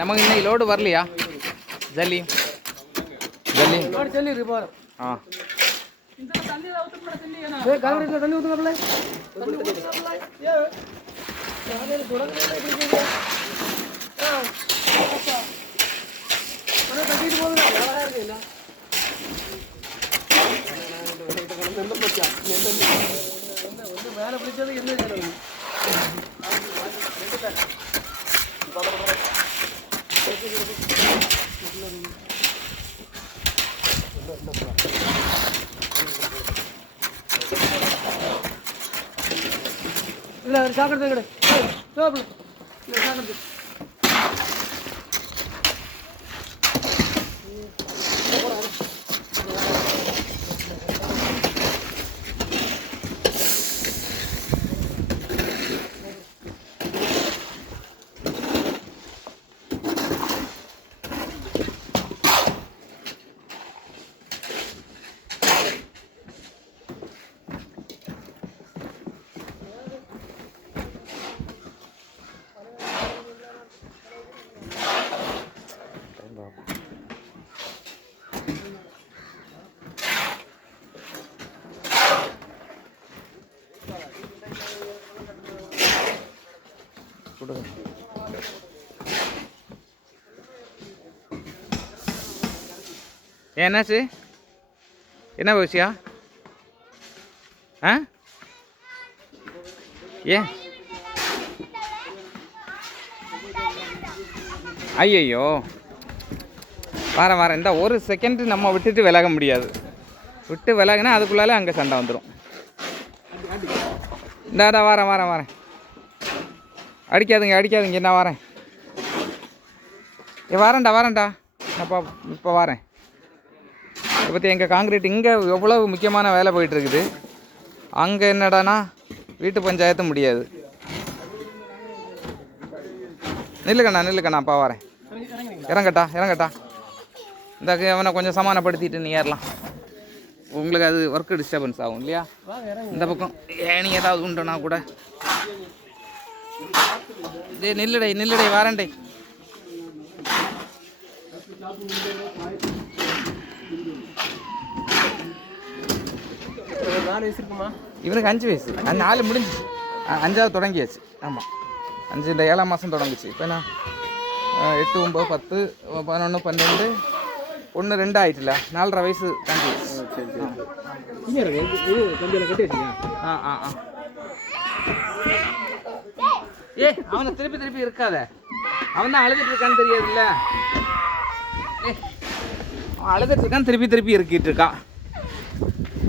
நமக்கு இன்னைக்கு லோடு வரலையா? ஜல்லி ஜல்லி ஆ தண்ணி ஊற்றுங்க. வேலை பிடிச்சது என்ன இல்லை சாக்கடை கிடையாது. சாக்கடை என்னாச்சு? என்ன விஷயம்? ஆ ஏன்? ஐயோ வரேன் இந்த ஒரு செகண்ட் நம்ம விட்டுட்டு விலக முடியாது. விட்டு விலகுனா அதுக்குள்ளாலே அங்கே சண்டை வந்துடும். இந்தாடா வரேன். அடிக்காதுங்க நான் வரேன். வரேன்டா இப்போ வரேன். இதை பற்றி எங்கள் காங்கிரீட் இங்கே எவ்வளோ முக்கியமான வேலை போயிட்டுருக்குது. அங்கே என்னடானா வீட்டு பஞ்சாயத்து முடியாது. நில்லுக்கண்ணா அப்பா வரேன். இறங்கட்டா இந்த அவனை கொஞ்சம் சமாதானப்படுத்திட்டு நீ ஏறலாம். உங்களுக்கு அது ஒர்க்கு டிஸ்டர்பன்ஸ் ஆகும் இல்லையா? இந்த பக்கம் ஏனி ஏதாவது உண்டுனா கூட இதே நில்லுடை வரேன்டே. இவனுக்கு 5 வயசு. 4 முடிஞ்சிச்சு. 5ஆவது தொடங்கியாச்சு. ஆமாம் 5 இந்த 7ஆம் மாதம் தொடங்குச்சு. இப்போ நான் 8, 9, 10, 11, 12, 1, 2 ஆயிட்டுல 4.5 வயசு தாண்டி. அவனை திருப்பி இருக்காத. அவன் தான் அழுதுட்டு இருக்கான்னு தெரியாதுல்ல. அவன் அழுதுட்டு இருக்கான், திருப்பி இருக்கிட்டு இருக்கான்.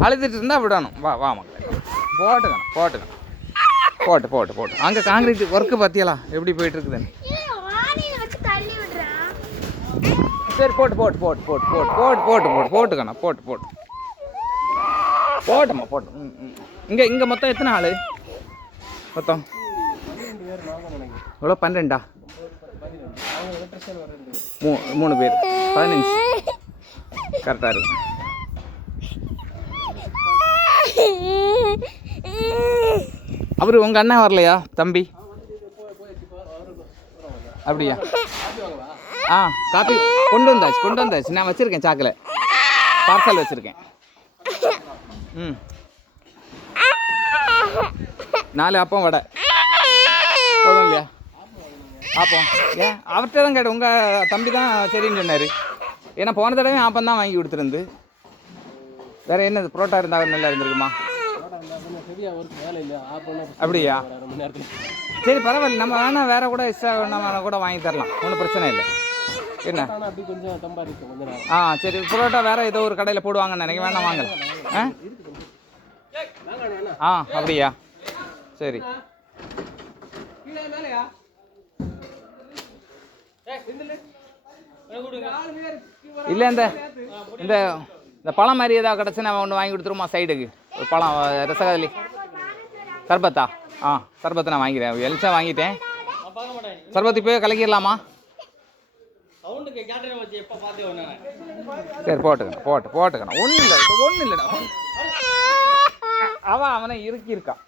அழுதுட்டு இருந்தா விடணும். வா மக்களே போட்டு. அங்கே காங்கிரீட் ஒர்க்கு பார்த்தியலா எப்படி போயிட்டு இருக்குதுன்னு. சரி போட்டுக்கண்ணா போட்டுமா. இங்கே மொத்தம் எத்தனை ஆள்? மொத்தம் எவ்வளோ? 12 3 பேர் 15 கரெக்டாக இருக்கு. அவரு உங்கள் அண்ணன் வரலையா தம்பி? அப்படியா? காப்பி கொண்டு வந்தாச்சு. நான் வச்சுருக்கேன் சாக்கில் பார்சல் வச்சுருக்கேன். 4 அப்பம் வடை போதும் இல்லையா? ஆப்பம் ஏன் அவர்கிட்ட தான் கேட்டேன். உங்கள் தம்பி தான் சரின்னு சொன்னார். ஏன்னா போன தடவை ஆப்பம் தான் வாங்கி கொடுத்துருந்து. வேறு என்னது புரோட்டா இருந்தால் நல்லா இருந்திருக்குமா? அப்படியா? சரி பரவாயில்ல. நம்ம வேணால் வேறு கூட எக்ஸ்ட்ரா நம்ம கூட வாங்கி தரலாம். ஒன்றும் பிரச்சனை இல்லை. என்ன சரி புரோட்டா வேறு ஏதோ ஒரு கடையில் போடுவாங்கன்னு நினைக்க. வேணாம் வாங்கலாம். அப்படியா? சரி இல்லை இந்த இந்த இந்த பழம் மாதிரி ஏதாவது கிடச்சுன்னா ஒன்று வாங்கி கொடுத்துருமா சைடுக்கு ஒரு பழம் ரசகதலி சர்பத்தா ஆ சர்பத்தை நான் வாங்கிக்கிறேன் எலிச்சா வாங்கிட்டேன் சர்பத்து இப்போயே கலக்கிடலாமா சரி போட்டுக்கணும் ஒன்றும் இல்லைடா அவனை இருக்கான்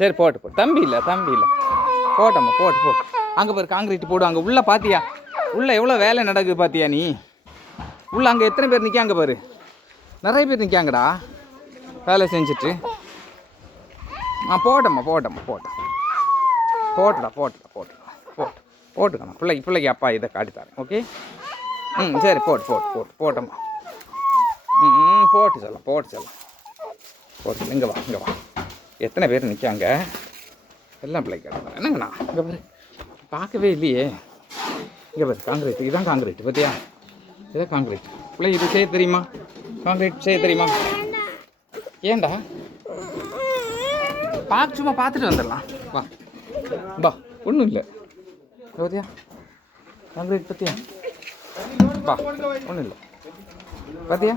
சரி போட்டு தம்பி இல்லை போட்டம்மா போட்டு அங்கே பாரு காங்கிரீட் போடு அங்கே உள்ள பாத்தியா உள்ள எவ்வளோ வேலை நடக்குது பாத்தியா நீ உள்ள அங்கே எத்தனை பேர் நிற்காங்க பாரு நிறைய பேர் நிற்காங்கடா வேலை செஞ்சுட்டு போட்டம்மா போட்டுக்கணும் பிள்ளைக்கு அப்பா இதை காட்டித்தாரேன் ஓகே சரி போட்டம்மா போட்டு சொல்லலாம் இங்கே வா எத்தனை பேர் நிற்காங்க எல்லாம் பிள்ளைக்கு கிடக்குறேன் என்னங்கண்ணா இங்கே பாரு பார்க்கவே இல்லையே இங்கே பாரு காங்கிரீட் இதுதான் காங்கிரீட் பார்த்தியா இதான் காங்கிரீட் பிள்ளை இது செய்ய தெரியுமா காங்கிரீட் செய்ய தெரியுமா ஏண்டா சும்மா பார்த்துட்டு வந்துடலாம் வா ஒன்றும் இல்லை பார்த்தியா காங்கிரீட் பார்த்தியா வா ஒன்றும் இல்லை பார்த்தியா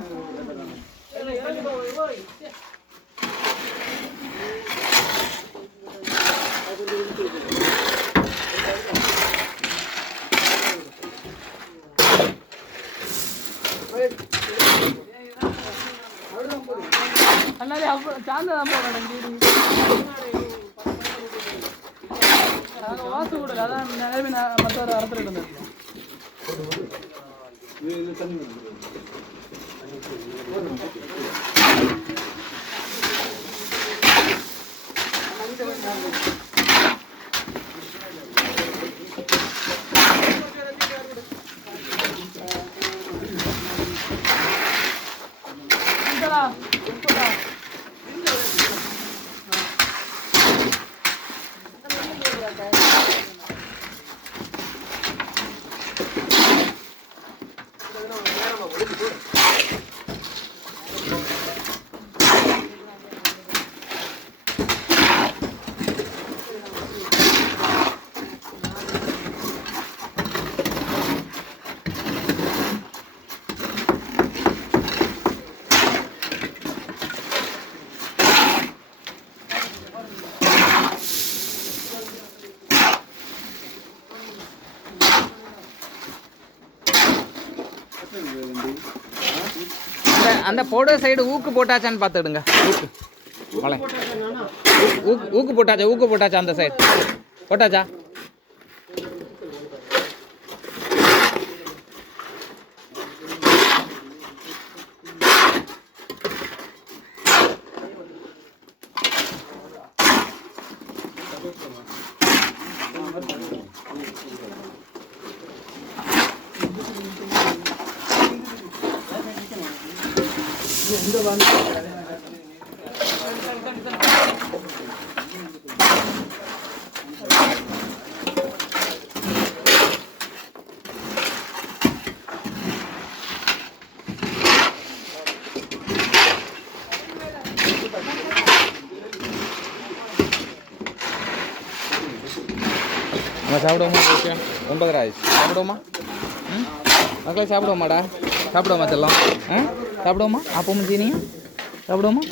வாசு கூட அதான் நிலைமை மற்ற ஒரு இடத்துல இருந்தது அந்த போட சைடு ஊக்கு போட்டாச்சான்னு பார்த்துடுங்க ஊக்கு போட்டாச்சா அந்த சைடு போட்டாச்சா நம்ம சாப்பிடுவோமா 9:30 ஆயிடுச்சு சாப்பிடுவோமா மக்களே சாப்பிடுவோமாடா சாப்பிடுவோமா செல்லம் சாப்பிடுவோமா அப்போ ஜீனியும் சாப்பிடுவோமா